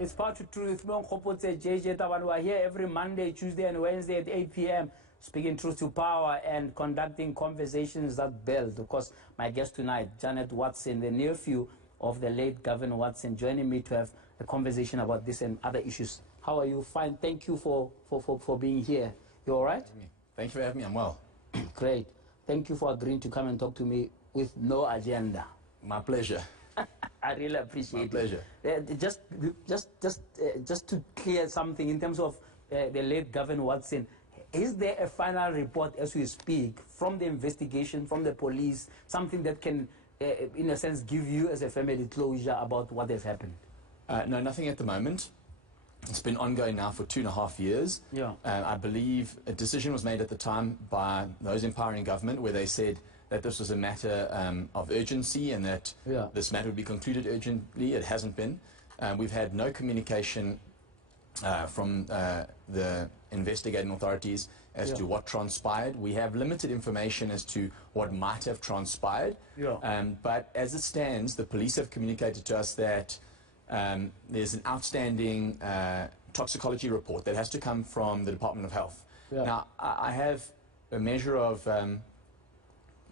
It's Part to Truth. JJ Tabane. We are here every Monday, Tuesday, and Wednesday at 8 p.m. speaking truth to power and conducting conversations that build. Of course, my guest tonight, Jacob Watson, the nephew of the late Gavin Watson, joining me to have a conversation about this and other issues. How are you? Fine. Thank you for being here. You all right? Thank you for having me. I'm well. Great. Thank you for agreeing to come and talk to me with no agenda. My pleasure. I really appreciate it. My pleasure. Just to clear something in terms of the late Gavin Watson, is there a final report as we speak from the investigation, from the police, something that can, in a sense, give you as a family closure about what has happened? No, nothing at the moment. It's been ongoing now for 2.5 years. Yeah. I believe a decision was made at the time by those in power in government where they said that this was a matter of urgency and that this matter would be concluded urgently. It hasn't been. We've had no communication from the investigating authorities as to what transpired. We have limited information as to what might have transpired. But as it stands, the police have communicated to us that there's an outstanding toxicology report that has to come from the Department of Health. Now, I have a measure of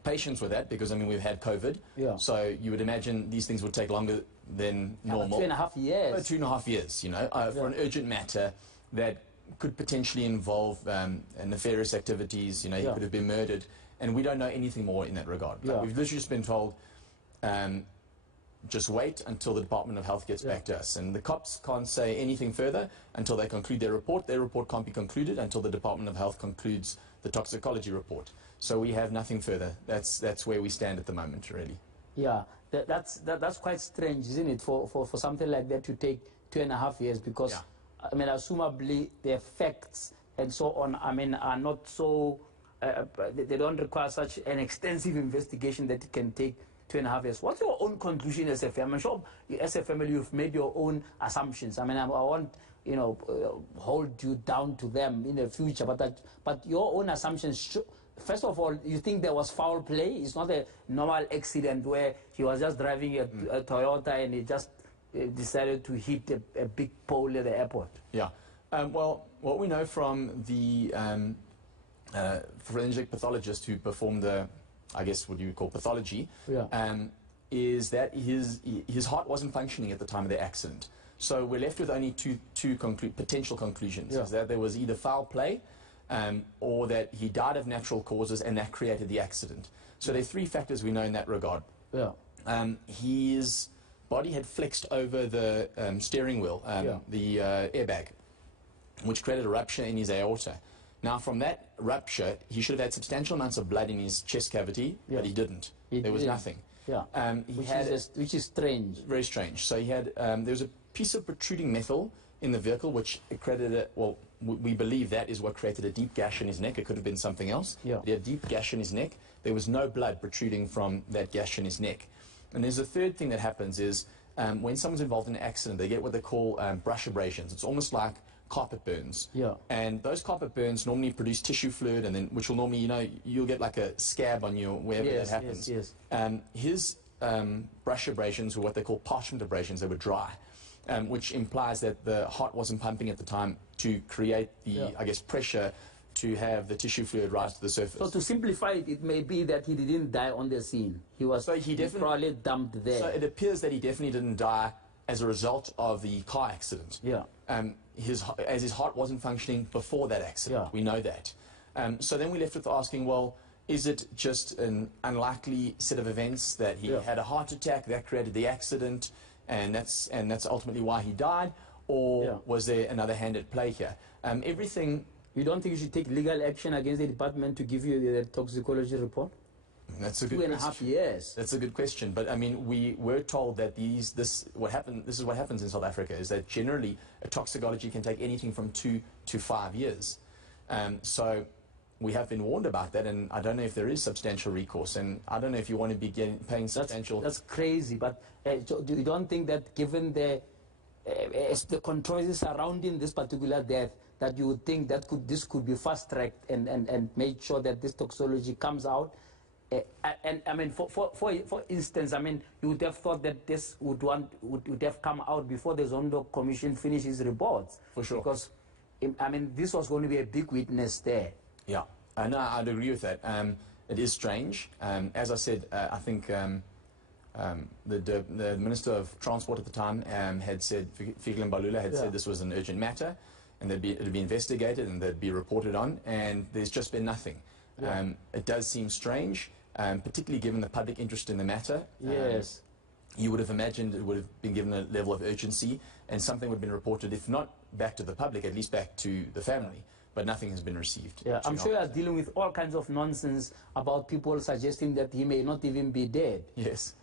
patience with that because, I mean, we've had COVID. So you would imagine these things would take longer than normal. 2.5 years. 2.5 years, you know, for an urgent matter that could potentially involve nefarious activities. You know, he could have been murdered. And we don't know anything more in that regard. Like, we've literally just been told, just wait until the Department of Health gets back to us. And the cops can't say anything further until they conclude their report. Their report can't be concluded until the Department of Health concludes the toxicology report. So we have nothing further. That's where we stand at the moment, really. Yeah, that's quite strange, isn't it, for something like that to take 2.5 years? Because, I mean, assumably the facts and so on, I mean, are not so, they don't require such an extensive investigation that it can take 2.5 years. What's your own conclusion as a family? I'm sure as a family you've made your own assumptions. I mean, I won't, you know, hold you down to them in the future, but your own assumptions. First of all, you think there was foul play? It's not a normal accident where he was just driving a Toyota and he just decided to hit a big pole at the airport. Yeah. Well, what we know from the forensic pathologist who performed the, I guess what you would call pathology, is that his heart wasn't functioning at the time of the accident. So we're left with only two potential conclusions. Is that there was either foul play or that he died of natural causes and that created the accident. So there are 3 factors we know in that regard. His body had flexed over the steering wheel, the airbag, which created a rupture in his aorta. Now, from that rupture, he should have had substantial amounts of blood in his chest cavity, but he didn't. There was nothing. Which is strange. Very strange. So he had, there was a piece of protruding metal in the vehicle which created well, we believe that is what created a deep gash in his neck. It could have been something else. He had a deep gash in his neck. There was no blood protruding from that gash in his neck. And there's a third thing that happens is when someone's involved in an accident, they get what they call brush abrasions. It's almost like carpet burns. And those carpet burns normally produce tissue fluid, and then which will normally, you know, you'll get like a scab on you wherever that happens. His brush abrasions were what they call parchment abrasions. They were dry, which implies that the heart wasn't pumping at the time to create the, I guess, pressure to have the tissue fluid rise to the surface. So to simplify it, it may be that he didn't die on the scene. He was probably dumped there. So it appears that he definitely didn't die as a result of the car accident. As his heart wasn't functioning before that accident. We know that. So then we're left with asking, well, is it just an unlikely set of events that he had a heart attack that created the accident, and that's ultimately why he died, or was there another hand at play here? Everything. You don't think you should take legal action against the department to give you the toxicology report? That's a good 2.5 years. That's a good question. But I mean, we were told that this is what happens in South Africa, is that generally a toxicology can take anything from 2 to 5 years. So we have been warned about that, and I don't know if there is substantial recourse, and I don't know if you want to be paying substantial. That's crazy. But you don't think that given the controversies surrounding this particular death, that you would think that this could be fast-tracked and made sure that this toxicology comes out And I mean, for instance, I mean, you would have thought that this would have come out before the Zondo Commission finishes reports. For sure. Because, I mean, this was going to be a big witness there. Yeah, and I'd agree with that. It is strange. As I said, I think the Minister of Transport at the time had said, Fikile Mbalula had said this was an urgent matter, and it would be investigated and they'd be reported on, and there's just been nothing. Yeah. It does seem strange. Particularly given the public interest in the matter. Yes. You would have imagined it would have been given a level of urgency and something would have been reported, if not back to the public, at least back to the family. But nothing has been received. Yeah, I'm sure you are dealing with all kinds of nonsense about people suggesting that he may not even be dead. Yes.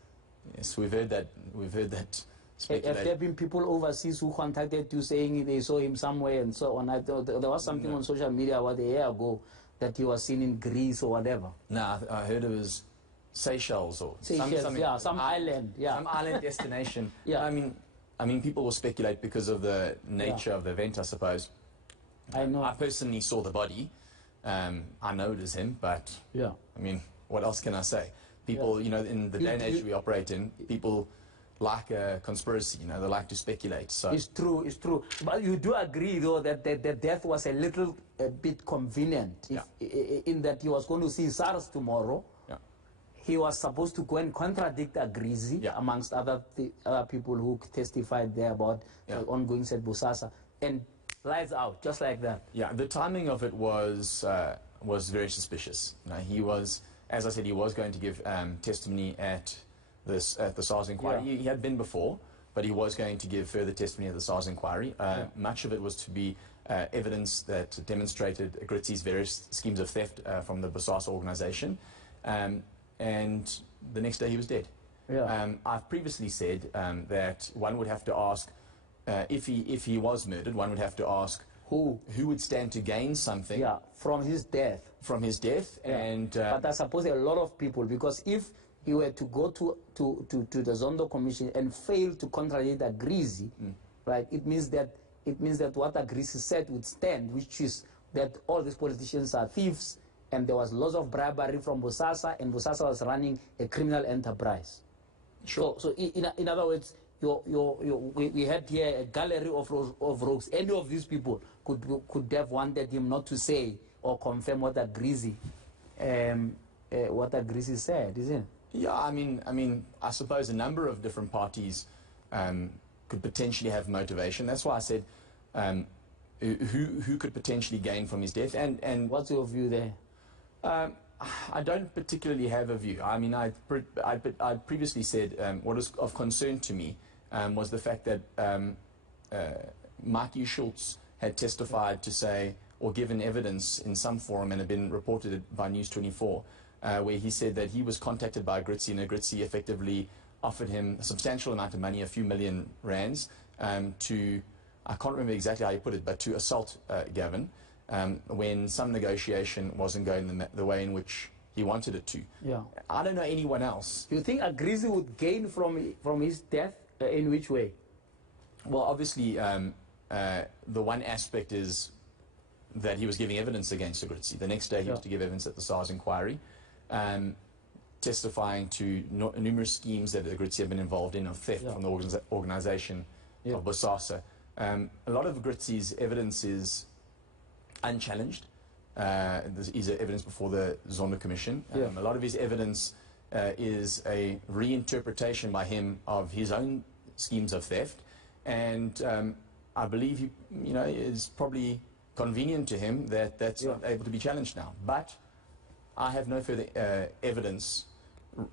Yes, we've heard that. We've heard that. Have there been people overseas who contacted you saying they saw him somewhere and so on? There was something on social media about a year ago that he was seen in Greece or whatever. No, I heard it was Seychelles or some island. Yeah, some island destination. Yeah. I mean, people will speculate because of the nature of the event, I suppose. I know. I personally saw the body. I know it is him, but yeah. I mean, what else can I say? People, you know, in the day and age we operate in, people like a conspiracy, you know, they like to speculate. So it's true, it's true. But you do agree, though, that the death was a bit convenient, in that he was going to see SARS tomorrow. Yeah. He was supposed to go and contradict Agrizzi, amongst other people who testified there about the ongoing at Bosasa, and lights out, just like that. Yeah, the timing of it was very suspicious. You know, he was, as I said, he was going to give testimony at the SARS inquiry. Yeah. He had been before, but he was going to give further testimony at the SARS inquiry. Much of it was to be evidence that demonstrated Agrizzi's various schemes of theft from the Bosasa organization. And the next day he was dead. Yeah. I've previously said that one would have to ask, if he was murdered, one would have to ask who would stand to gain something from his death. From his death. And but I suppose a lot of people, because if he were to go to the Zondo Commission and fail to contradict Agrizzi, right, it means that what Agrizzi said would stand, which is that all these politicians are thieves, and there was lots of bribery from Bosasa, and Bosasa was running a criminal enterprise. Sure. So in other words, we had here a gallery of rogues. Any of these people could have wanted him not to say or confirm what Agrizzi said, isn't it? Yeah, I mean, I suppose a number of different parties could potentially have motivation. That's why I said who could potentially gain from his death. And what's your view there? I don't particularly have a view. I mean, I previously said what is of concern to me was the fact that Mikey Schultz had testified to say, or given evidence in some forum and had been reported by News 24, where he said that he was contacted by Agrizzi, and Agrizzi effectively offered him a substantial amount of money, a few million rands, to, I can't remember exactly how he put it, but to assault Gavin, when some negotiation wasn't going the way in which he wanted it to. Yeah. I don't know anyone else. You think Agrizzi would gain from his death? In which way? Well, obviously, the one aspect is that he was giving evidence against Agrizzi. The next day he was to give evidence at the SARS inquiry, testifying to numerous schemes that Agrizzi had been involved in of theft from the organization of Bosasa. A lot of Agrizzi's evidence is unchallenged. Is evidence before the Zondo Commission. A lot of his evidence is a reinterpretation by him of his own schemes of theft, and I believe he, is probably convenient to him that that's not able to be challenged now. But I have no further evidence.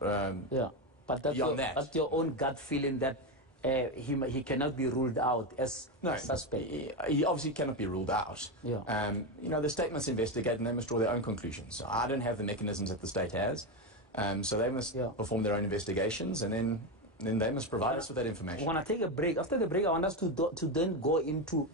But that's that's your own gut feeling that he cannot be ruled out as suspect. He obviously cannot be ruled out. The state must investigate and they must draw their own conclusions. So I don't have the mechanisms that the state has. So they must perform their own investigations, and then they must provide us with that information. I want to take a break. After the break, I want us to then go into,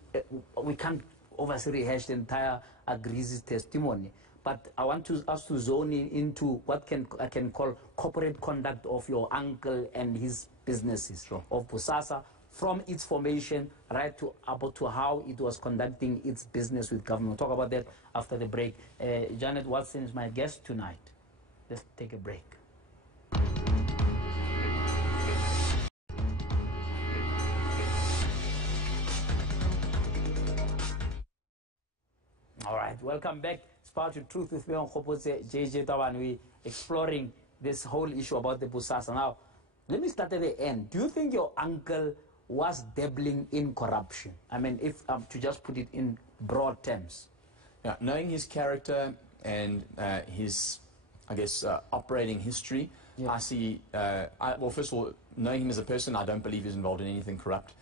we can't obviously rehash the entire Agrizzi's testimony, but I want us to zone into what I can call corporate conduct of your uncle and his businesses of Bosasa, from its formation right to how it was conducting its business with government. We'll talk about that after the break. Janet Watson is my guest tonight. Let's take a break. All right, welcome back. It's Part of Truth with me on JJ Tabane. We're exploring this whole issue about the Bosasa. Now, let me start at the end. Do you think your uncle was dabbling in corruption? I mean, if to just put it in broad terms. Yeah, knowing his character and his, I guess, operating history, yeah. I see, well, first of all, knowing him as a person, I don't believe he's involved in anything corrupt,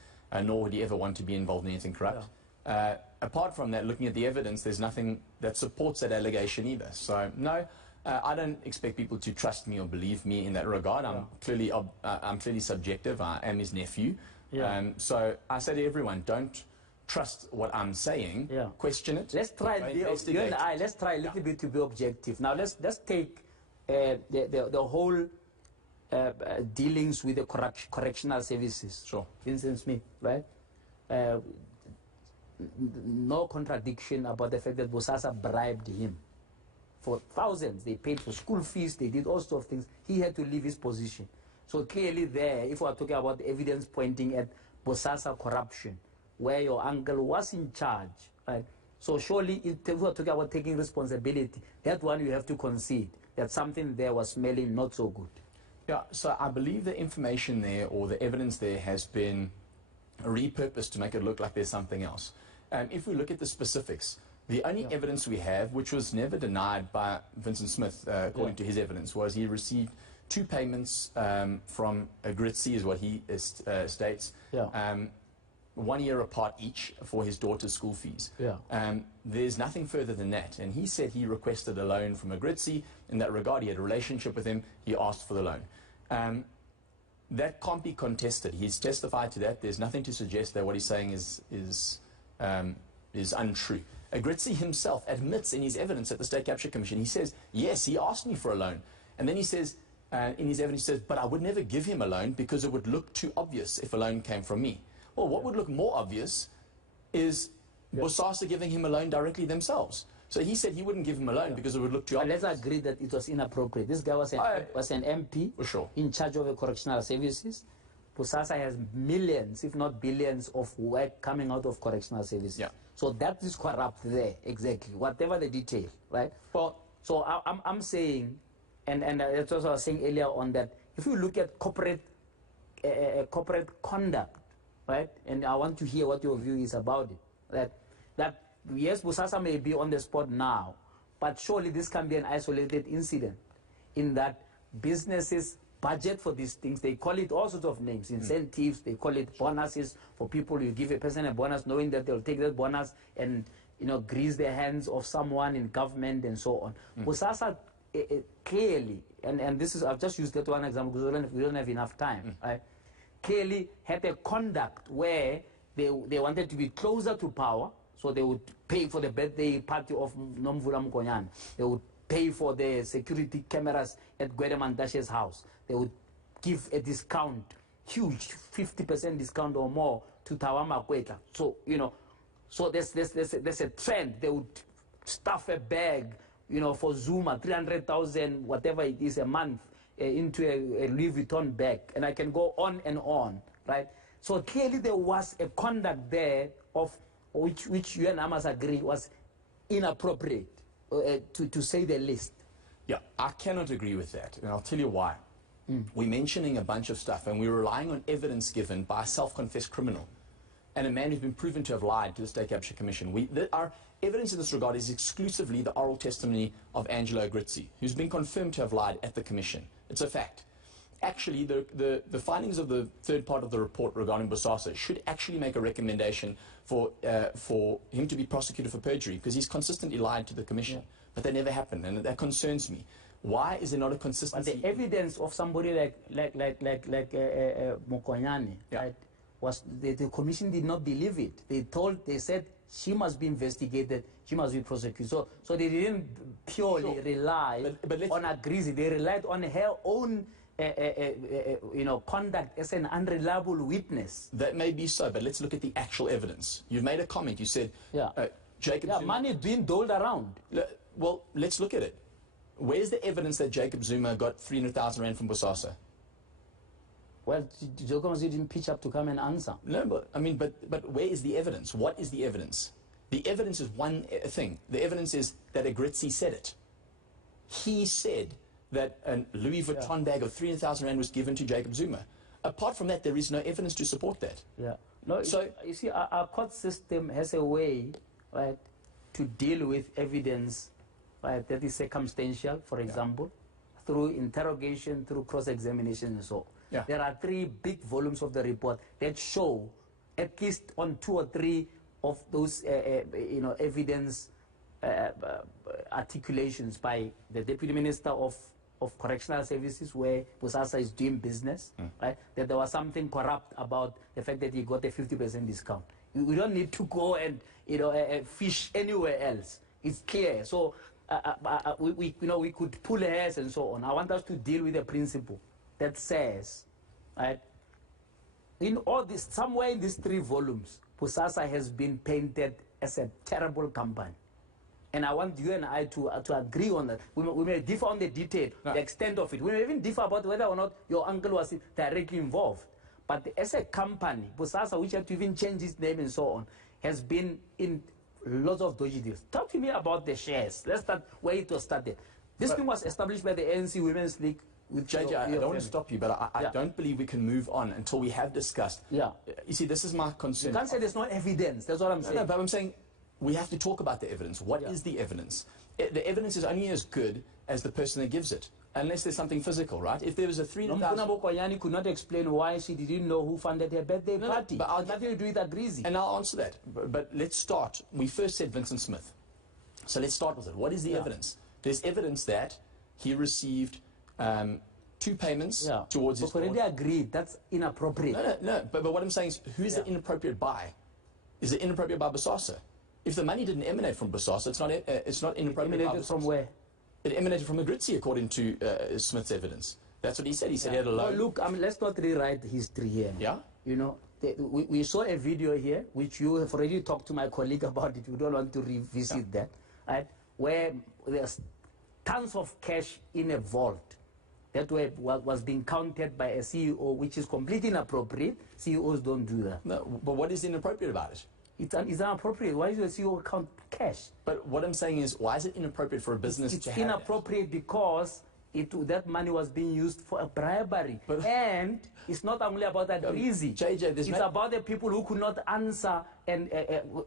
nor would he ever want to be involved in anything corrupt. Yeah. Apart from that, looking at the evidence, there's nothing that supports that allegation either. So, no, I don't expect people to trust me or believe me in that regard. Yeah. I'm clearly subjective. I am his nephew. Yeah. So I say to everyone, don't trust what I'm saying. Yeah. Question it. Let's try you and I. Let's try a little bit to be objective. Now let's take the whole dealings with the correctional services. Sure. Vincent Smith, right? No contradiction about the fact that Bosasa bribed him for thousands. They paid for school fees. They did all sorts of things. He had to leave his position. So clearly there, if we are talking about the evidence pointing at Bosasa corruption, where your uncle was in charge, right? So surely, if we are talking about taking responsibility, that one you have to concede, that something there was smelling not so good. Yeah, so I believe the information there, or the evidence there, has been repurposed to make it look like there's something else. If we look at the specifics, the only evidence we have, which was never denied by Vincent Smith, according to his evidence, was he received 2 payments from Agrizzi, is what he states, 1 year apart each for his daughter's school fees. There's nothing further than that. And he said he requested a loan from Agrizzi. In that regard, he had a relationship with him. He asked for the loan. That can't be contested. He's testified to that. There's nothing to suggest that what he's saying is untrue. Agrizzi himself admits in his evidence at the State Capture Commission, he says, yes, he asked me for a loan. And then he says, in his evidence, he says, but I would never give him a loan because it would look too obvious if a loan came from me. Well, what would look more obvious is Bosasa giving him a loan directly themselves. So he said he wouldn't give him a loan because it would look too obvious. Let's agree that it was inappropriate. This guy was an MP for sure, in charge of the correctional services. Bosasa has millions, if not billions, of work coming out of correctional services. Yeah. So that is corrupt there, exactly, whatever the detail, right? Well, so I'm saying, and that's what I was saying earlier on, that if you look at corporate conduct, right, and I want to hear what your view is about it, that yes, Bosasa may be on the spot now, but surely this can be an isolated incident in that businesses budget for these things. They call it all sorts of names, incentives, they call it bonuses for people. You give a person a bonus knowing that they'll take that bonus and, you know, grease the hands of someone in government and so on. Bosasa clearly, and this is, I've just used that one example because we don't have enough time, right? Clearly had a conduct where they wanted to be closer to power, so they would pay for the birthday party of Nomvula Mkonyane. They would pay for the security cameras at Gwedemandashe's house. They would give a discount, huge 50% discount or more to Tawama Kweta. So, you know, so there's a trend. They would stuff a bag, you know, for Zuma, 300,000, whatever it is, a month, into a Louis Vuitton bag. And I can go on and on, right? So clearly there was a conduct there of which you and I must agree was inappropriate, to say the least. Yeah, I cannot agree with that, and I'll tell you why. We're mentioning a bunch of stuff, and we're relying on evidence given by a self-confessed criminal and a man who's been proven to have lied to the State Capture Commission. Our evidence in this regard is exclusively the oral testimony of Angelo Agrizzi, who's been confirmed to have lied at the Commission. It's a fact. Actually, the findings of the third part of the report regarding Bosasa should actually make a recommendation for him to be prosecuted for perjury, because he's consistently lied to the Commission. But that never happened, and that concerns me. Why is there not a consistency? But the evidence of somebody like Mokonyane, right, was the Commission did not believe it. They said she must be investigated, she must be prosecuted. So they didn't purely rely on Agrizzi. They relied on her own you know, conduct as an unreliable witness. That may be so, but let's look at the actual evidence. You've made a comment. You said, Jacob Zuma, money being doled around. Well, let's look at it. Where's the evidence that Jacob Zuma got 300,000 rand from Bosasa? Well, Jacob didn't pitch up to come and answer. No, but I mean, but where is the evidence? What is the evidence? The evidence is one thing. The evidence is that Agrizzi said it. He said that a Louis Vuitton bag of 300,000 rand was given to Jacob Zuma. Apart from that, there is no evidence to support that. Yeah. No. So you see, our court system has a way, right, to deal with evidence, right, that is circumstantial, for example, through interrogation, through cross-examination, and so on. Yeah. There are 3 big volumes of the report that show at least on 2 or 3 of those, evidence articulations by the Deputy Minister of Correctional Services, where Bosasa is doing business, right? That there was something corrupt about the fact that he got a 50% discount. We don't need to go and fish anywhere else. It's clear. So we could pull hairs and so on. I want us to deal with a principle that says, right, in all this, somewhere in these 3 volumes, Bosasa has been painted as a terrible company. And I want you and I to agree on that. We may differ on the detail, the extent of it. We may even differ about whether or not your uncle was directly involved. But as a company, Bosasa, which had to even change its name and so on, has been in lots of dodgy deals. Talk to me about the shares. Let's start where it was started. This thing was established by the ANC Women's League. With JJ, I don't want to stop you, but I don't believe we can move on until we have discussed. Yeah. You see, this is my concern. You can't say there's no evidence. That's what I'm saying. No, but I'm saying we have to talk about the evidence. What is the evidence? The evidence is only as good as the person that gives it, unless there's something physical, right? If there was a 300,000... Koyani could not explain why she didn't know who funded her birthday party. But nothing to do with Agrizzi. And I'll answer that. But let's start. We first said Vincent Smith. So let's start with it. What is the evidence? There's evidence that he received 2 payments towards his... But already agreed. That's inappropriate. No. But what I'm saying is, who is it inappropriate by? Is it inappropriate by Bosasa? If the money didn't emanate from Bosasa, it's not inappropriate. It emanated from where? It emanated from Agrizzi, according to Smith's evidence. That's what he said. He said he had a loan. Oh, look, let's not rewrite history here. Yeah? You know, we saw a video here, which you have already talked to my colleague about it. We don't want to revisit that, right? Where there's tons of cash in a vault that was being counted by a CEO, which is completely inappropriate. CEOs don't do that. No, but what is inappropriate about it? It's inappropriate. Why does your CEO count cash? But what I'm saying is, why is it inappropriate for a business to have inappropriate because that money was being used for a bribery. And it's not only about Agrizzi. JJ, it's about the people who could not answer and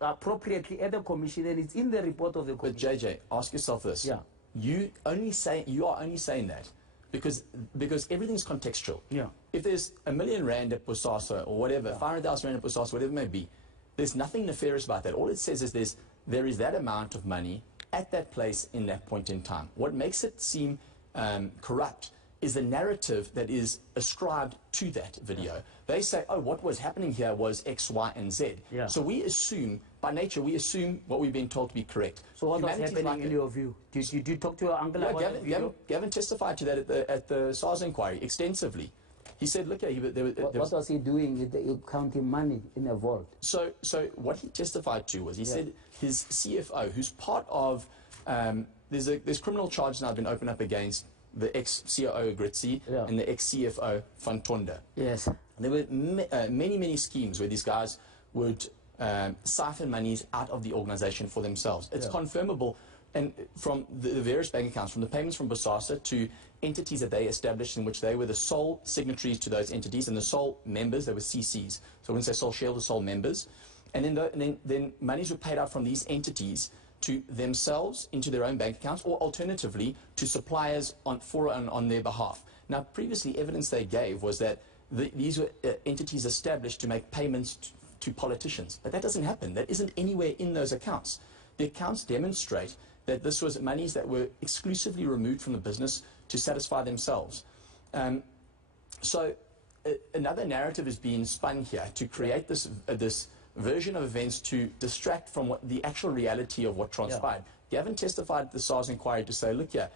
appropriately at the commission, and it's in the report of the commission. But JJ, ask yourself this. Yeah. You are only saying that because everything's contextual. Yeah. If there's R1 million at Bosasa or whatever, 500,000 rand at Bosasa, whatever it may be, there's nothing nefarious about that. All it says is there is that amount of money at that place in that point in time. What makes it seem corrupt is the narrative that is ascribed to that video. They say, oh, what was happening here was X, Y, and Z. Yeah. So we assume, by nature, what we've been told to be correct. So what was happening in your view? Did you talk to your uncle about that video? Gavin testified to that at the SARS inquiry extensively. He said, look, what was he doing with counting money in a vault? So what he testified to was, he said his CFO, who's part of, there's criminal charges now been opened up against the ex-COO Agrizzi and the ex-CFO van Tonda. Yes. There were many schemes where these guys would siphon monies out of the organization for themselves. It's confirmable, and from the various bank accounts, from the payments from Bosasa to entities that they established in which they were the sole signatories to those entities and the sole members, they were CCs. So I wouldn't say sole shareholders, sole members. And then monies were paid out from these entities to themselves into their own bank accounts, or alternatively to suppliers on their behalf. Now, previously, evidence they gave was that these were entities established to make payments to politicians. But that doesn't happen. That isn't anywhere in those accounts. The accounts demonstrate that this was monies that were exclusively removed from the business to satisfy themselves. So another narrative is being spun here to create this version of events to distract from the actual reality of what transpired. Gavin testified at the SARS inquiry to say, look here,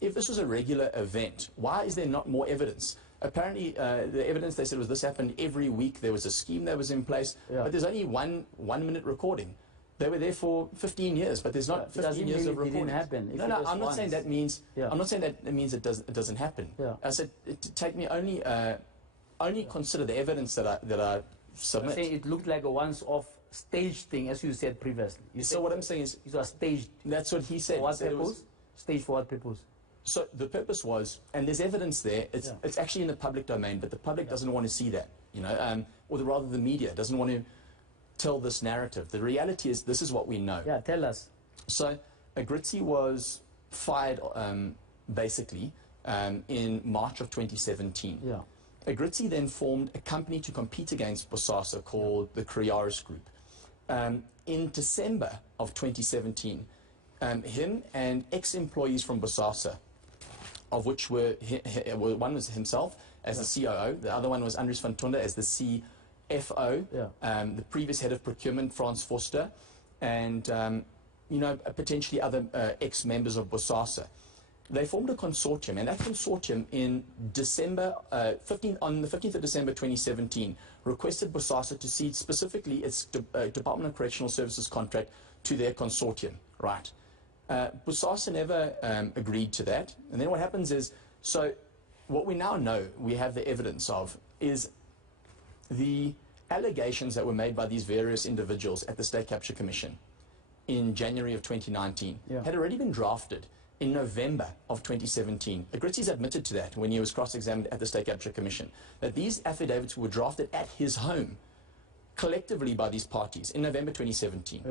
if this was a regular event, why is there not more evidence? Apparently, the evidence they said was this happened every week. There was a scheme that was in place, but there's only one minute recording. They were there for 15 years, but there's not 15 years of reporting. It didn't happen. No, I'm not saying that means. I'm not saying that it means it doesn't happen. I said take me only consider the evidence that I submit. I'm saying it looked like a once-off staged thing, as you said previously. So what I'm saying is it was staged. That's what he said. For what purpose? Staged for what purpose? So the purpose was, and there's evidence there. It's actually in the public domain, but the public doesn't want to see that. You know, or rather the media doesn't want to tell this narrative. The reality is, this is what we know. Yeah, tell us. So Agrizzi was fired, basically, in March of 2017. Yeah. Agrizzi then formed a company to compete against Bosasa called the Criaris Group. In December of 2017, him and ex-employees from Bosasa, of which one was himself as the COO, the other one was Andries van Tonder as the CFO, the previous head of procurement, Frans Forster, and you know, potentially other ex-members of Bosasa. They formed a consortium, and that consortium in December, on the 15th of December 2017, requested Bosasa to cede specifically its Department of Correctional Services contract to their consortium, right? Bosasa never agreed to that, and then what happens is, so what we now know, we have the evidence of, is the allegations that were made by these various individuals at the State Capture Commission in January of 2019 had already been drafted in November of 2017. Agrizzi's admitted to that when he was cross-examined at the State Capture Commission, that these affidavits were drafted at his home, collectively by these parties, in November 2017.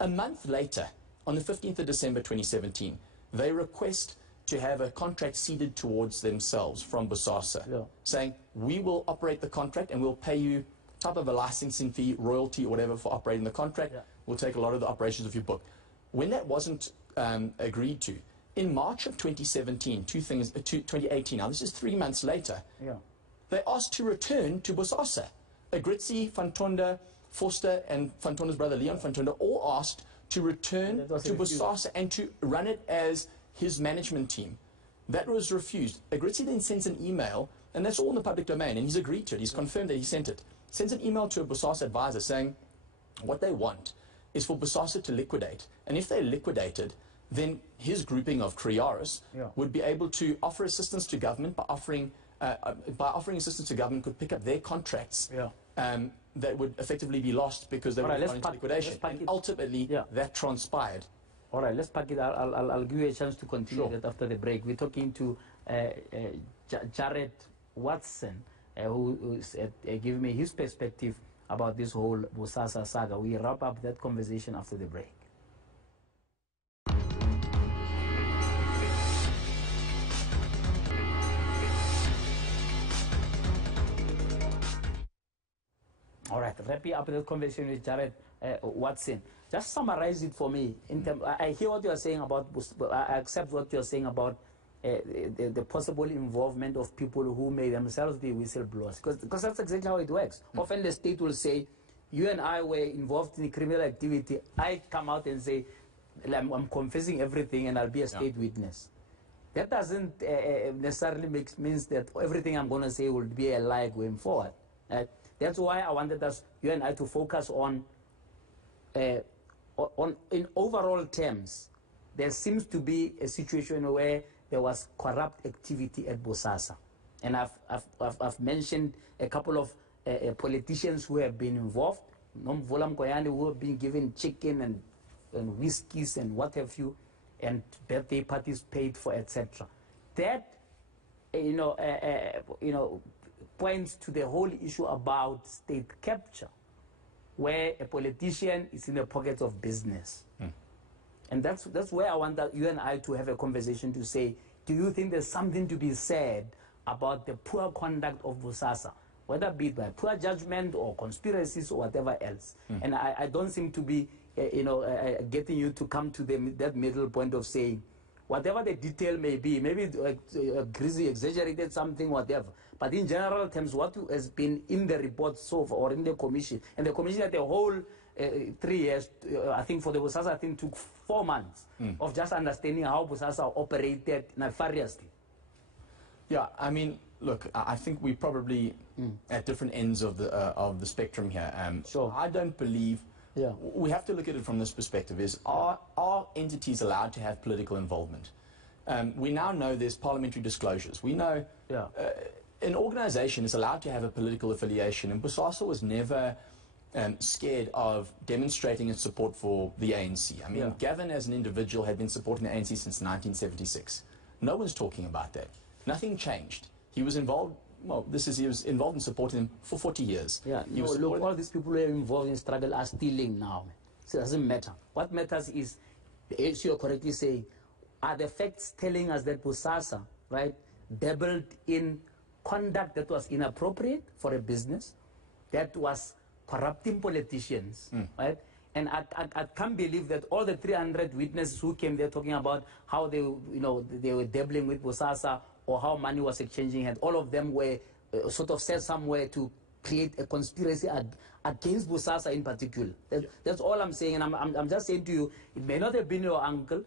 A month later, on the 15th of December 2017, they request to have a contract ceded towards themselves from Bosasa, saying, we will operate the contract and we'll pay you type of a licensing fee, royalty, or whatever for operating the contract. We'll take a lot of the operations of your book. When that wasn't agreed to, in March of 2017, 2018, now this is 3 months later, they asked to return to Bosasa. Agrizzi, van Tonder, Forster, and van Tonder's brother Leon van Tonder all asked to return to Bosasa and to run it as his management team. That was refused. Agrizzi then sends an email, and that's all in the public domain, and he's agreed to it. He's confirmed that he sent it. Sends an email to a Bosasa advisor saying what they want is for Bosasa to liquidate. And if they're liquidated, then his grouping of Criaris would be able to offer assistance to government by offering assistance to government, could pick up their contracts that would effectively be lost because they would have gone into liquidation. And ultimately, that transpired. All right, let's pack it. I'll give you a chance to continue that after the break. We're talking to Jacob Watson, who is giving me his perspective about this whole Bosasa saga. We wrap up that conversation after the break. All right, wrapping up the conversation with Jacob Watson. Just summarize it for me. I hear what you are saying about, I accept what you are saying about the possible involvement of people who may themselves be whistleblowers, because that's exactly how it works. Often the state will say, you and I were involved in criminal activity. I come out and say, I'm confessing everything and I'll be a state witness. That doesn't necessarily means that everything I'm going to say will be a lie going forward. That's why I wanted you and I to focus on in overall terms, there seems to be a situation where there was corrupt activity at Bosasa. And I've mentioned a couple of politicians who have been involved, Nomvola Mkoyane, who have been given chicken and whiskeys and what have you, and birthday parties paid for, etc. That, points to the whole issue about state capture, where a politician is in the pockets of business. And that's where I want you and I to have a conversation to say, do you think there's something to be said about the poor conduct of Bosasa, whether be it by poor judgment or conspiracies or whatever else? And I don't seem to be, getting you to come to that middle point of saying, whatever the detail may be, maybe Agrizzi exaggerated something, whatever. But in general terms, what has been in the report so far, or in the commission, and the commission had the whole 3 years, I think for the Bosasa, I think took 4 months of just understanding how Bosasa operated nefariously. Yeah, I mean, look, I think we probably at different ends of the spectrum here. I don't believe we have to look at it from this perspective: is are entities allowed to have political involvement? We now know there's parliamentary disclosures. We know an organisation is allowed to have a political affiliation, and Bosasa was never scared of demonstrating its support for the ANC. I mean, Gavin as an individual had been supporting the ANC since 1976. No one's talking about that. Nothing changed. He was involved. Well, he was involved in supporting them for 40 years. Yeah, look, all these people who are involved in struggle are stealing now. So it doesn't matter. What matters is, as you're correctly saying, are the facts telling us that Bosasa, right, dabbled in conduct that was inappropriate for a business, that was corrupting politicians, right? And I can't believe that all the 300 witnesses who came there talking about how they were dabbling with Bosasa or how money was exchanging hands, all of them were sort of set somewhere to create a conspiracy against Bosasa in particular. That's all I'm saying, and I'm just saying to you, it may not have been your uncle.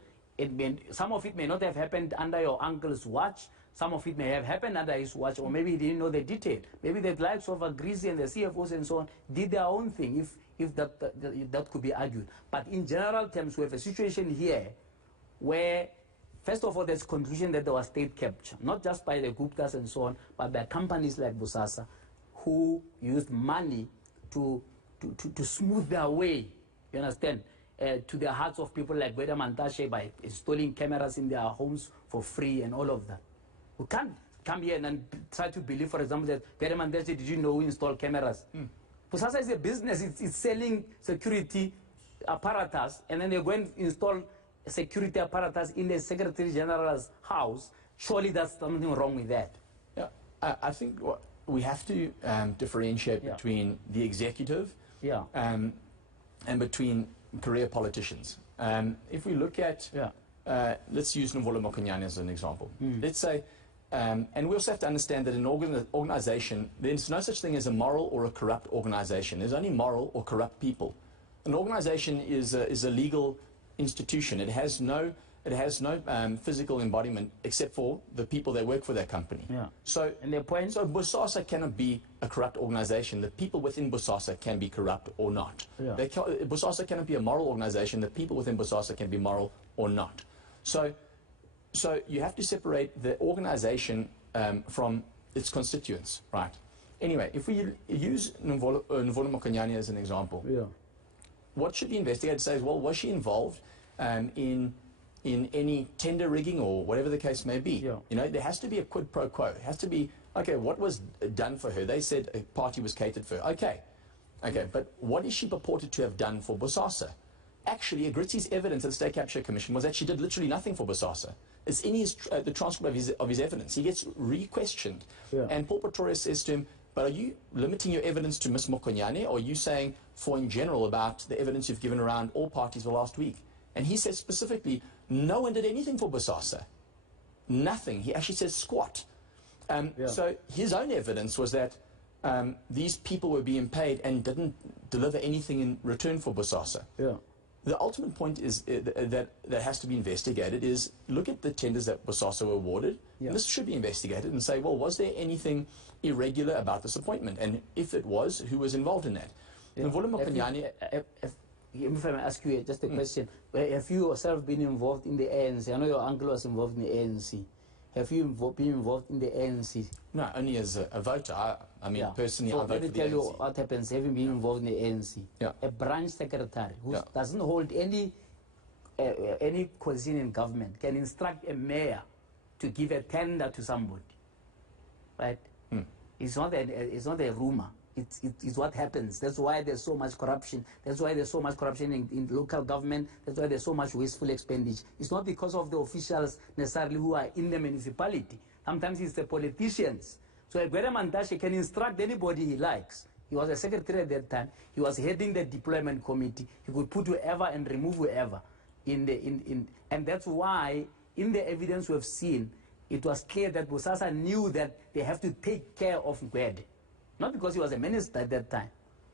Some of it may not have happened under your uncle's watch. Some of it may have happened under his watch, or maybe he didn't know the detail. Maybe the likes of Agrizzi and the CFOs and so on did their own thing, if that could be argued. But in general terms, we have a situation here where, first of all, there's conclusion that there was state capture, not just by the Guptas and so on, but by companies like Bosasa, who used money to smooth their way, you understand, to the hearts of people like Gwede Mantashe by installing cameras in their homes for free and all of that. We can't come here and try to believe, for example, that Gwede Mantashe, did you know who installed cameras? Bosasa is a business. It's selling security apparatus, and then they're going to install security apparatus in the Secretary General's house. Surely there's something wrong with that. Yeah, I think we have to differentiate between the executive and between career politicians. If we look at, let's use Noli Mokonyane as an example. Let's say, and we also have to understand that in an organization, there's no such thing as a moral or a corrupt organization. There's only moral or corrupt people. An organization is a legal institution. It has no physical embodiment except for the people that work for that company. So Bosasa cannot be a corrupt organization. The people within Bosasa can be corrupt or not. Bosasa cannot be a moral organization. The people within Bosasa can be moral or not. So you have to separate the organization from its constituents, right? Anyway, if we use Noli Mokonyane as an example, what should the investigator say is, well, was she involved in any tender rigging or whatever the case may be? You know, there has to be a quid pro quo. It has to be, okay, what was done for her? They said a party was catered for her. Okay, but what is she purported to have done for Bosasa? Actually, Agrizzi's evidence at the State Capture Commission was that she did literally nothing for Bosasa. It's in the transcript of his evidence. He gets re-questioned. And Paul Pretorius says to him, but are you limiting your evidence to Ms. Mokonyane, or are you saying for in general about the evidence you've given around all parties the last week? And he says specifically, no one did anything for Bosasa. Nothing. He actually says squat. So his own evidence was that these people were being paid and didn't deliver anything in return for Bosasa. The ultimate point is that has to be investigated is look at the tenders that Bosasa were awarded. This should be investigated and say, well, was there anything irregular about this appointment? And if it was, who was involved in that? Noli Mokonyane, if I may ask you just a question, have you yourself been involved in the ANC? I know your uncle was involved in the ANC. Have you been involved in the ANC? No, only as a voter. I mean, personally, so I vote let me for the tell you ANC. what happens having been involved in the ANC. A branch secretary who doesn't hold any position in government can instruct a mayor to give a tender to somebody. Right? It's not a rumor. It's what happens. That's why there's so much corruption. That's why there's so much corruption in local government. That's why there's so much wasteful expenditure. It's not because of the officials necessarily who are in the municipality. Sometimes it's the politicians. So Gwede Mantashe can instruct anybody he likes. He was a secretary at that time. He was heading the deployment committee. He could put whoever and remove whoever. And that's why in the evidence we have seen, it was clear that Bosasa knew that they have to take care of Gwede. Not because he was a minister at that time,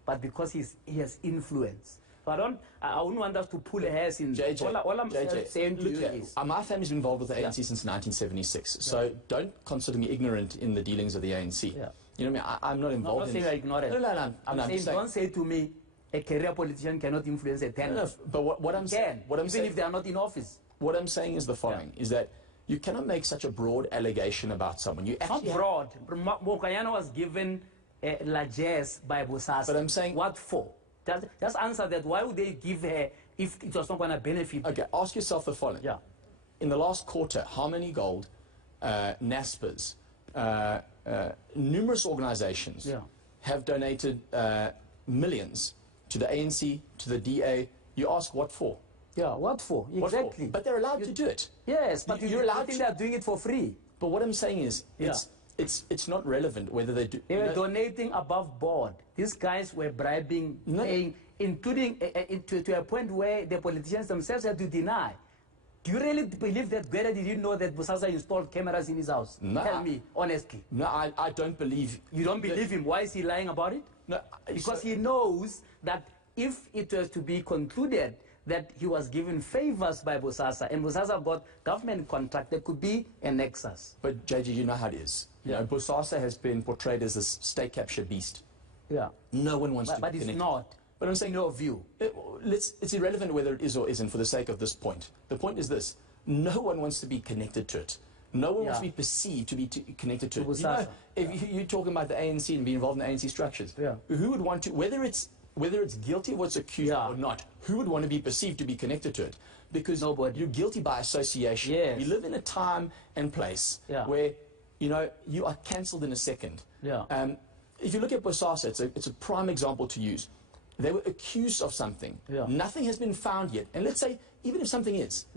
but because he has influence. So I wouldn't want us to pull hairs in. JJ, all I'm saying to you is... my family's been involved with the ANC since 1976, so don't consider me ignorant in the dealings of the ANC. You know what I mean? I'm not involved in... I'm not saying you're ignorant. No. I'm saying don't say to me, a career politician cannot influence a tenant. No, but what I'm saying, even if they are not in office. What I'm saying is the following: is that you cannot make such a broad allegation about someone. You actually not broad. Mokayana was given largesse by Bosasa. But I'm saying, what for? Just answer that. Why would they give her if it was not going to benefit? Okay, ask yourself the following. Yeah. In the last quarter, how many gold, NASPers, numerous organizations have donated millions to the ANC, to the DA? You ask what for? Yeah, what for? Exactly. What for? But they're allowed to do it. Yes, but you're allowed to. They're doing it for free. But what I'm saying is, it's not relevant whether they do. They were donating above board. These guys were bribing, paying, including to a point where the politicians themselves had to deny. Do you really believe that Gwera didn't know that Bosasa installed cameras in his house? No. Tell me, honestly. No, I don't believe. You don't believe him? Why is he lying about it? No, because he knows that if it was to be concluded that he was given favors by Bosasa, and Bosasa got government contract, there could be a nexus. But JJ, you know how it is. You know, Bosasa has been portrayed as this state capture beast. Yeah. No one wants to. But it's not. But I'm saying, no view. It's irrelevant whether it is or isn't for the sake of this point. The point is this: no one wants to be connected to it. No one wants to be perceived to be connected to it. You know, if you're talking about the ANC and being involved in the ANC structures, who would want to, whether it's guilty of what's accused or not, who would want to be perceived to be connected to it? Because nobody. You're guilty by association. Yes. You live in a time and place where, you know, you are cancelled in a second. If you look at Bosasa, it's a prime example to use. They were accused of something. Nothing has been found yet. And let's say, even if something is,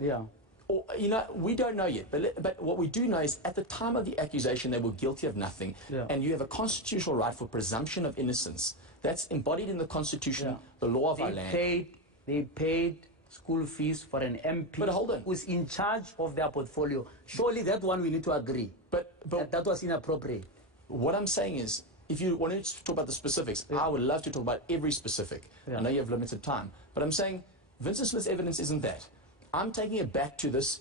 or, you know, we don't know yet. But what we do know is, at the time of the accusation, they were guilty of nothing. And you have a constitutional right for presumption of innocence. That's embodied in the Constitution, the law of our land. They paid school fees for an MP who's in charge of their portfolio. Surely that one we need to agree. But that was inappropriate. What I'm saying is, if you want to talk about the specifics, I would love to talk about every specific. I know you have limited time. But I'm saying Vincent Smith's evidence isn't that. I'm taking it back to this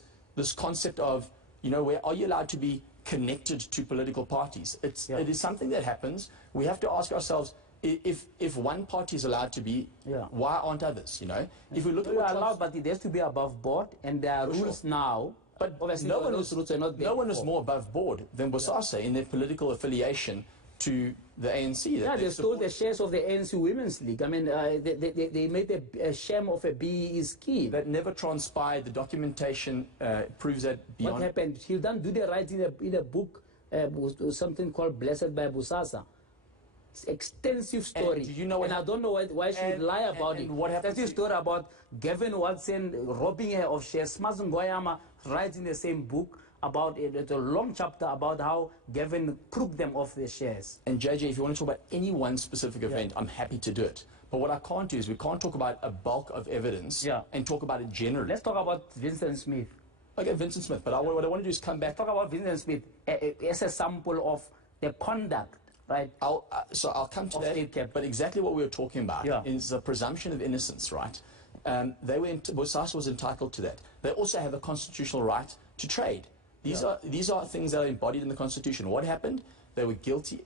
concept of, you know, where are you allowed to be connected to political parties? It is something that happens. We have to ask ourselves, if one party is allowed to be, why aren't others? You know, if we look at what allowed, but it has to be above board, and there are rules now. But obviously, no one is more above board than Bosasa in their political affiliation to the ANC. They stole the shares of the ANC Women's League. I mean, they made a sham of a BEE scheme. That never transpired. The documentation proves that beyond. What happened? He done do the right in a book, something called Blessed by Bosasa. It's extensive story. And, you know, and I don't know why she would lie about it. What happened? Extensive story about Gavin Watson robbing her of shares. Smazen Goyama writes in the same book about it. It's a long chapter about how Gavin crooked them off their shares. And JJ, if you want to talk about any one specific event, I'm happy to do it. But what I can't do is, we can't talk about a bulk of evidence and talk about it generally. Let's talk about Vincent Smith. Okay, Vincent Smith. But what I want to do is come back. Talk about Vincent Smith as a sample of the conduct, right? So I'll come to that. But exactly what we were talking about is the presumption of innocence, right? Bosasa was entitled to that. They also have a constitutional right to trade. These are things that are embodied in the Constitution. What happened? They were guilty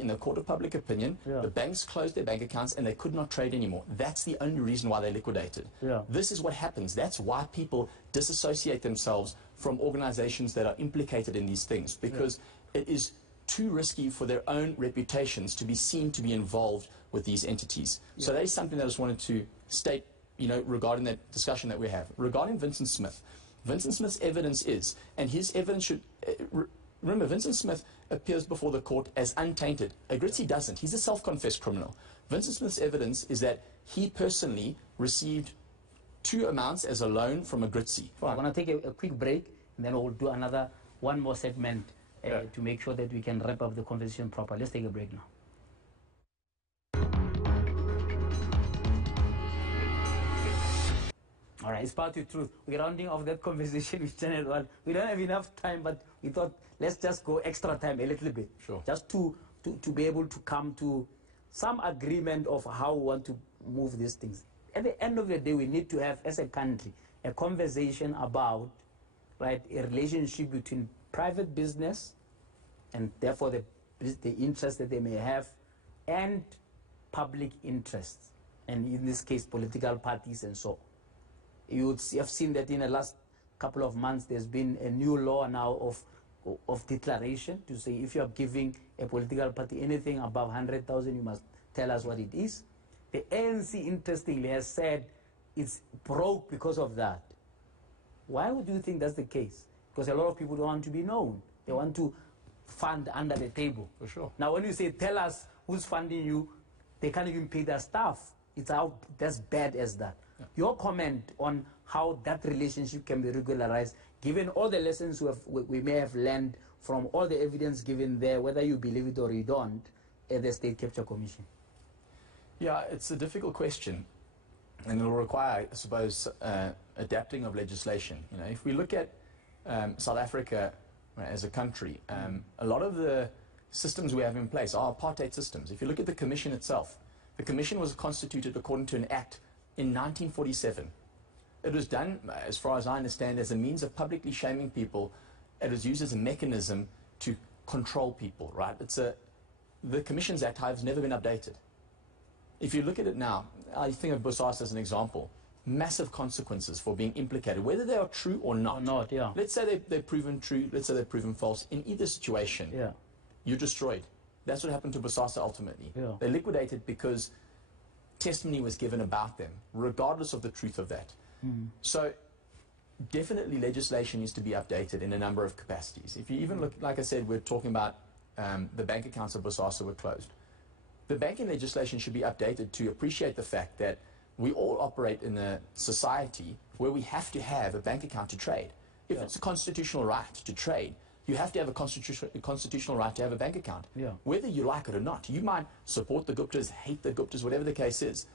in the court of public opinion. The banks closed their bank accounts and they could not trade anymore. That's the only reason why they liquidated. This is what happens. That's why people disassociate themselves from organizations that are implicated in these things, because it is too risky for their own reputations to be seen to be involved with these entities. So that is something that I just wanted to state, you know, regarding that discussion that we have. Regarding Vincent Smith, Vincent Smith's evidence is, and his evidence should, remember, Vincent Smith appears before the court as untainted. Agrizzi doesn't. He's a self-confessed criminal. Vincent Smith's evidence is that he personally received 2 amounts as a loan from Agrizzi. I'm going to take a quick break, and then we'll do one more segment to make sure that we can wrap up the conversation properly. Let's take a break now. All right, it's part of the truth. We're rounding off that conversation with Channel 1. We don't have enough time, but we thought let's just go extra time a little bit. Just to be able to come to some agreement of how we want to move these things. At the end of the day, we need to have, as a country, a conversation about, right, a relationship between private business and therefore the interest that they may have and public interests. and in this case, political parties and so. You would have seen that in the last couple of months, there's been a new law now of declaration to say if you are giving a political party anything above 100,000, you must tell us what it is. The ANC, interestingly, has said it's broke because of that. Why would you think that's the case? Because a lot of people don't want to be known. They want to fund under the table. For sure. Now, when you say, tell us who's funding you, they can't even pay their staff. It's as bad as that. Yeah. Your comment on how that relationship can be regularized, given all the lessons we may have learned from all the evidence given there, whether you believe it or you don't, at the State Capture Commission? Yeah, it's a difficult question, and it will require, I suppose, adapting of legislation. You know, if we look at South Africa as a country, a lot of the systems we have in place are apartheid systems. If you look at the Commission itself, the Commission was constituted according to an act in 1947. It was done, as far as I understand, as a means of publicly shaming people. It was used as a mechanism to control people, right? The Commissions Act, however, has never been updated. If you look at it now, I think of Bosasa as an example. Massive consequences for being implicated, whether they are true or not. Yeah. Let's say they're proven true, let's say they're proven false. In either situation, yeah, you're destroyed. That's what happened to Bosasa ultimately. Yeah. They liquidated because testimony was given about them, regardless of the truth of that. So definitely legislation needs to be updated in a number of capacities. If you even look, like I said, we're talking about the bank accounts of Bosasa were closed. The banking legislation should be updated to appreciate the fact that we all operate in a society where we have to have a bank account to trade. If it's a constitutional right to trade, you have to have a constitutional right to have a bank account. Yeah. Whether you like it or not. You might support the Guptas, hate the Guptas, whatever the case is.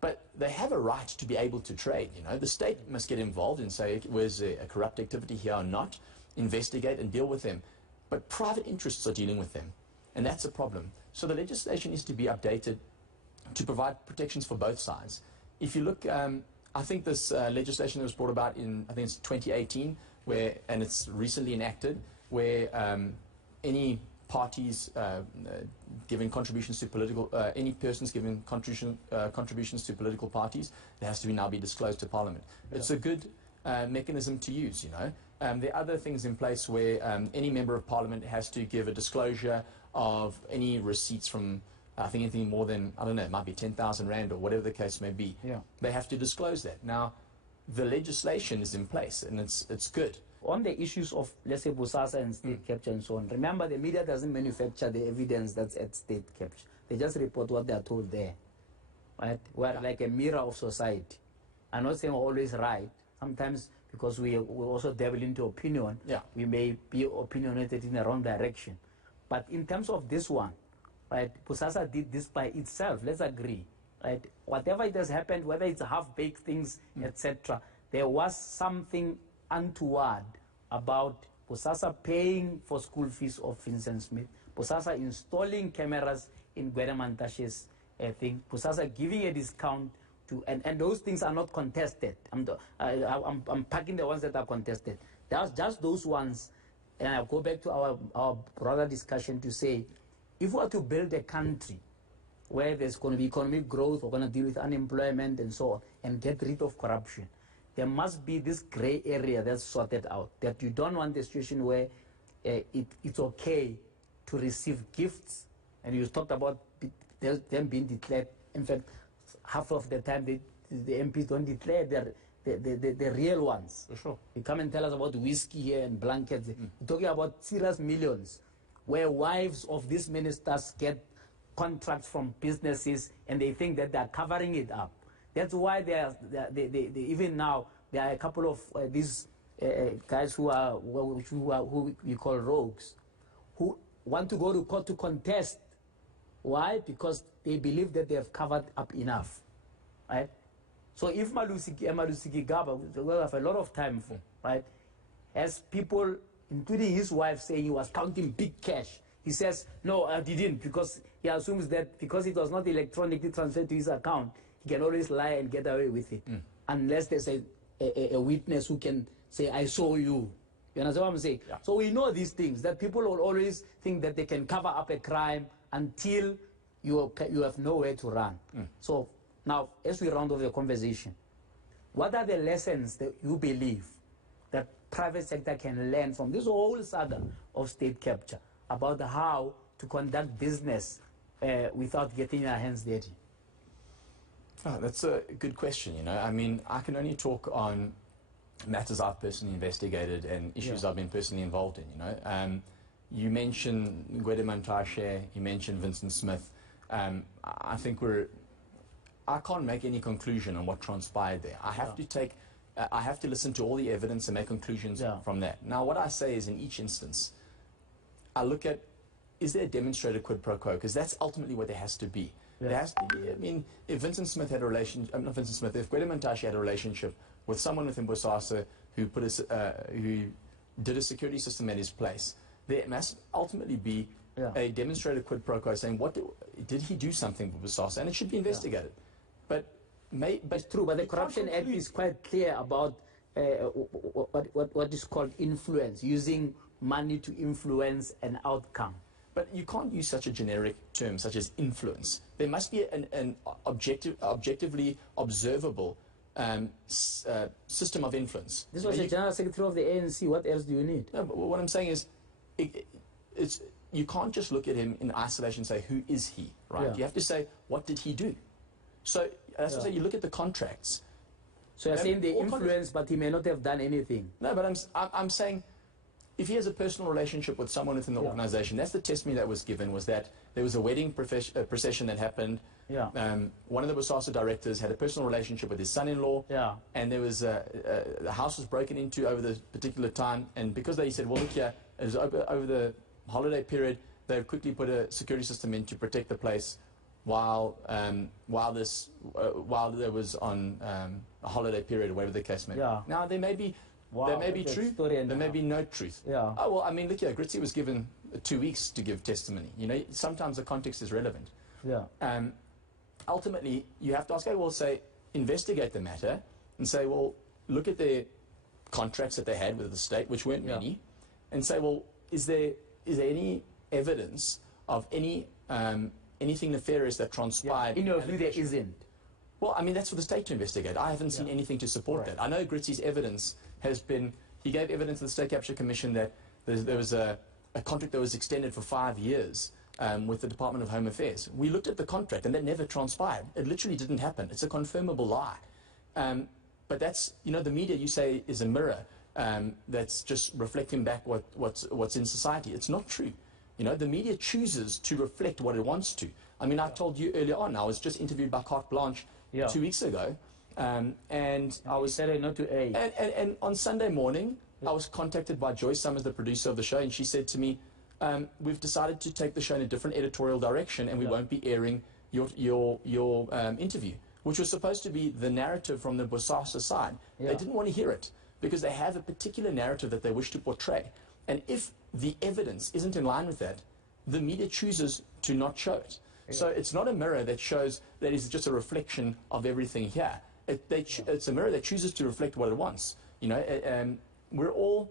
But they have a right to be able to trade. You know, the state must get involved and say, where's a corrupt activity here or not, investigate and deal with them. But private interests are dealing with them, and that's a problem. So the legislation is to be updated to provide protections for both sides. If you look, I think this legislation that was brought about in, I think it's 2018, and it's recently enacted, where any parties giving contributions to political, any persons giving contributions to political parties, it has to now be disclosed to Parliament. Yeah. It's a good mechanism to use, you know. There are other things in place where any member of Parliament has to give a disclosure of any receipts from, I think anything more than, I don't know, it might be 10,000 Rand or whatever the case may be. Yeah. They have to disclose that. Now, the legislation is in place, and it's good. On the issues of, let's say, Bosasa and state capture and so on, remember the media doesn't manufacture the evidence that's at state capture. They just report what they are told there. Right? We're like a mirror of society. I'm not saying we're always right. Sometimes, because we also dabble into opinion, we may be opinionated in the wrong direction. But in terms of this one, right, Bosasa did this by itself. Let's agree. Right? Whatever it has happened, whether it's half-baked things, etc., there was something untoward about Bosasa paying for school fees of Vincent Smith, Bosasa installing cameras in Gweremantashe's thing, Bosasa giving a discount to, and those things are not contested. I'm packing the ones that are contested. That's just those ones. And I'll go back to our broader discussion to say, if we are to build a country where there's going to be economic growth, we're going to deal with unemployment and so on, and get rid of corruption, there must be this gray area that's sorted out, that you don't want a situation where it's okay to receive gifts. And you talked about them being declared. In fact, half of the time the MPs don't declare the real ones. For sure. You come and tell us about whiskey here and blankets. You're talking about serious millions, where wives of these ministers get contracts from businesses and they think that they're covering it up. That's why even now there are a couple of these guys who we call rogues, who want to go to court to contest. Why? Because they believe that they have covered up enough, right? So if Malusi Gaba, we have a lot of time for, right, as people, including his wife, saying he was counting big cash. He says, no, I didn't, because he assumes that because it was not electronically transferred to his account, he can always lie and get away with it, unless there's a witness who can say, I saw you. You understand what I'm saying? Yeah. So we know these things, that people will always think that they can cover up a crime until you have nowhere to run. So Now, as we round off the conversation, what are the lessons that you believe that private sector can learn from this whole saga of state capture about how to conduct business without getting our hands dirty? Oh, that's a good question, you know. I mean, I can only talk on matters I've personally investigated and issues I've been personally involved in, you know. You mentioned Gwede Mantashe, you mentioned Vincent Smith. I think I can't make any conclusion on what transpired there. I have to listen to all the evidence and make conclusions from that. Now, what I say is in each instance, I look at, is there a demonstrated quid pro quo? Because that's ultimately what there has to be. There has to be, I mean, if Vincent Smith had a relationship, not Vincent Smith, if Gwede Mantashe had a relationship with someone within Bosasa who who did a security system at his place, there must ultimately be a demonstrated quid pro quo saying, did he do something for Bosasa? And it should be investigated. But it's true, but the Corruption Act is quite clear about what is called influence, using money to influence an outcome. But you can't use such a generic term such as influence. There must be an objectively observable system of influence. This was the General Secretary of the ANC. What else do you need? No, but what I'm saying is, you can't just look at him in isolation and say, who is he, right? You have to say, what did he do? So that's what I say, you look at the contracts. So you're saying the influence, but he may not have done anything. No, but I'm saying, if he has a personal relationship with someone within the organization, that's the testimony that was given, was that there was a wedding procession that happened. One of the Bosasa directors had a personal relationship with his son-in-law, and there was the house was broken into over the particular time, and because they said, well, look here, it was over the holiday period, they quickly put a security system in to protect the place while there was on a holiday period, or whatever the case may be. Now, there may be there may be truth, there may be no truth. Oh, well, I mean, look here, Agrizzi was given 2 weeks to give testimony. You know, sometimes the context is relevant. Ultimately, you have to ask, well, say, investigate the matter and say, well, look at the contracts that they had with the state, which weren't many, and say, well, is there any evidence of anything nefarious that transpired? In your view, there isn't. Well, I mean, that's for the state to investigate. I haven't seen anything to support that. I know Agrizzi's evidence has been, he gave evidence to the State Capture Commission that there was a contract that was extended for 5 years with the Department of Home Affairs. We looked at the contract and that never transpired. It literally didn't happen. It's a confirmable lie. But that's, you know, the media, you say, is a mirror that's just reflecting back what's in society. It's not true. You know, the media chooses to reflect what it wants to. I mean, I told you earlier on, I was just interviewed by Carte Blanche 2 weeks ago. And I was Saturday, not to A. And on Sunday morning, I was contacted by Joyce Summers, the producer of the show, and she said to me, we've decided to take the show in a different editorial direction, and we won't be airing your interview, which was supposed to be the narrative from the Bosasa side. They didn't want to hear it because they have a particular narrative that they wish to portray. And if the evidence isn't in line with that, the media chooses to not show it. So it's not a mirror that shows that it's just a reflection of everything here. It's a mirror that chooses to reflect what it wants. You know, we're all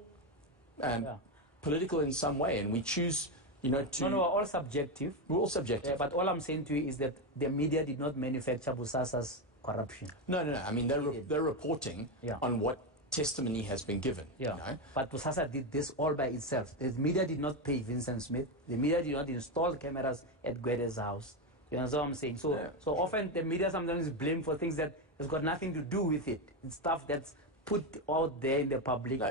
political in some way, and we choose, you know, to... No, we're all subjective. We're all subjective. But all I'm saying to you is that the media did not manufacture Bosasa's corruption. No. I mean, they're reporting on what testimony has been given. You know? But Bosasa did this all by itself. The media did not pay Vincent Smith. The media did not install cameras at Gwede's house. You understand what I'm saying? So, so often the media sometimes is blamed for things that has got nothing to do with it. It's stuff that's put out there in the public.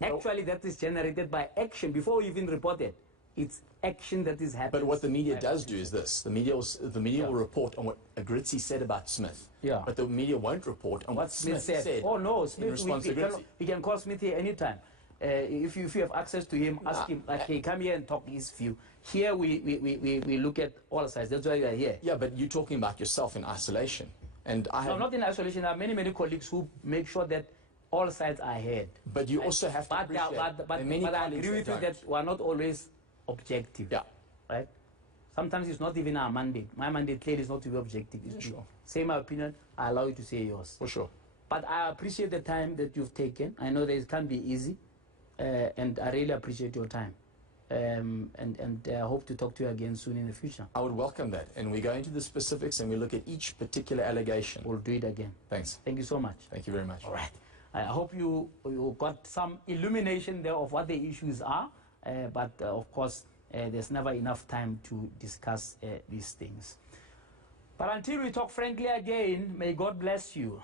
Actually, that is generated by action before we even report it. It's action that is happening. But what the media does do is this: the media will report on what Agrizzi said about Smith. But the media won't report on what Smith said. Oh no, Smith. We can call Smith here anytime. If you have access to him, ask him. Like, hey, come here and talk his view. Here we look at all sides. That's why we are here. Yeah, but you're talking about yourself in isolation, and No, not in isolation. There are many colleagues who make sure that all sides are heard. But you also have to appreciate. But I agree with you that we are not always objective. Right? Sometimes it's not even our mandate. My mandate clearly is not to be objective. Say my opinion, I allow you to say yours. For sure. But I appreciate the time that you've taken. I know that it can't be easy, and I really appreciate your time. and I hope to talk to you again soon in the future. I would welcome that. And we go into the specifics and we look at each particular allegation. We'll do it again. Thanks. Thank you so much. Thank you very much. All right. I hope you got some illumination there of what the issues are, but of course, there's never enough time to discuss these things. But until we talk frankly again, may God bless you.